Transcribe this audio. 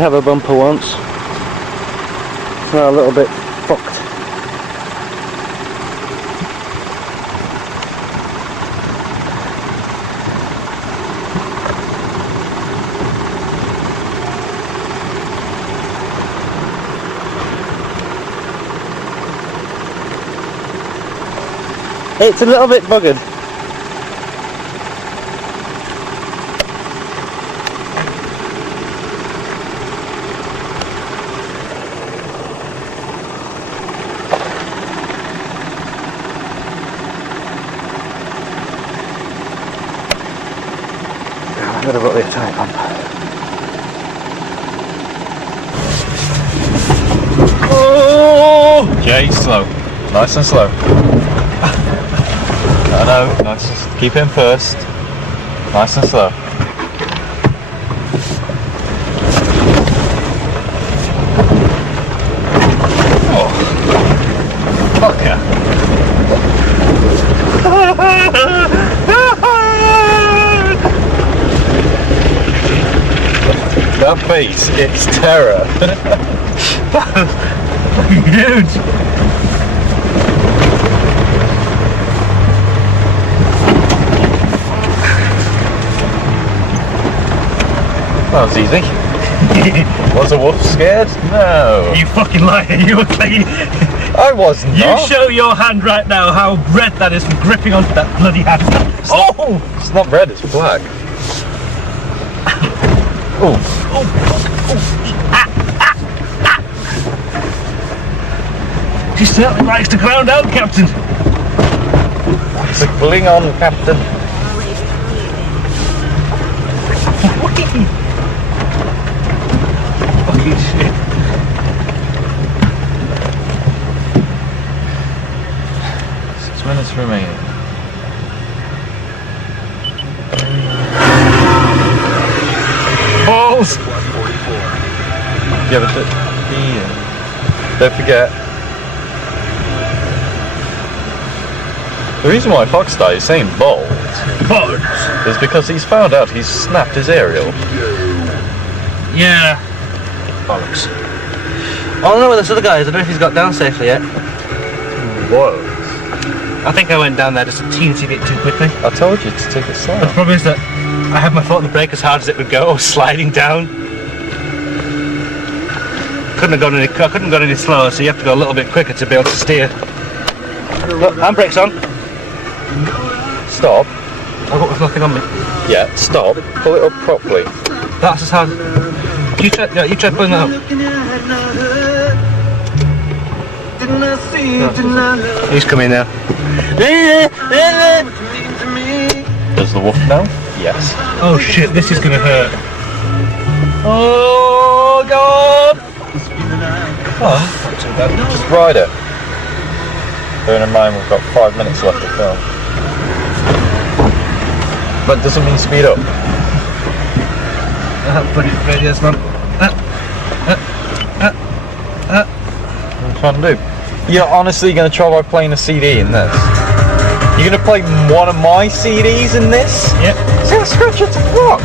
to have a bumper once. It's now a little bit fucked. It's a little bit buggered. I've got to put the tyre pump. Oh! Okay, slow. Nice and slow. I know, nice and keep him first. Nice and slow. Oh. Fucker. That face, it's terror. Huge. That was easy. Was a wolf scared? No. You fucking liar, you look like you... I wasn't. You show your hand right now how red that is from gripping onto that bloody hand. Oh! It's not red, it's black. Oh. Oh, oh. She certainly likes to ground out, Captain. It's a bling on, Captain. Fucking shit. Minutes remaining. Balls! Give it to Ian. Don't forget. The reason why Foxstar is saying balls is because he's found out he's snapped his aerial. Yeah. Bollocks. I don't know where this other guy is. I don't know if he's got down safely yet. Whoa. I think I went down there just a teensy bit too quickly. I told you to take it slow. The problem is that I had my foot on the brake as hard as it would go. I was sliding down. I couldn't have gone any slower, so you have to go a little bit quicker to be able to steer. Look, handbrake's on. Stop. I've got nothing on me. Yeah, stop. Pull it up properly. That's as hard. You try pulling that up. No. He's coming now. Does the wolf know? Yes. Oh shit, this is gonna hurt. Oh God! Oh, Not too bad. just ride it. Bearing in mind we've got 5 minutes left to film. But doesn't mean speed up. Put it right, yes, man. What are you trying to do? You're honestly going to try by playing a CD in this? You're going to play one of my CDs in this? Yep. It's going to scratch it to fuck.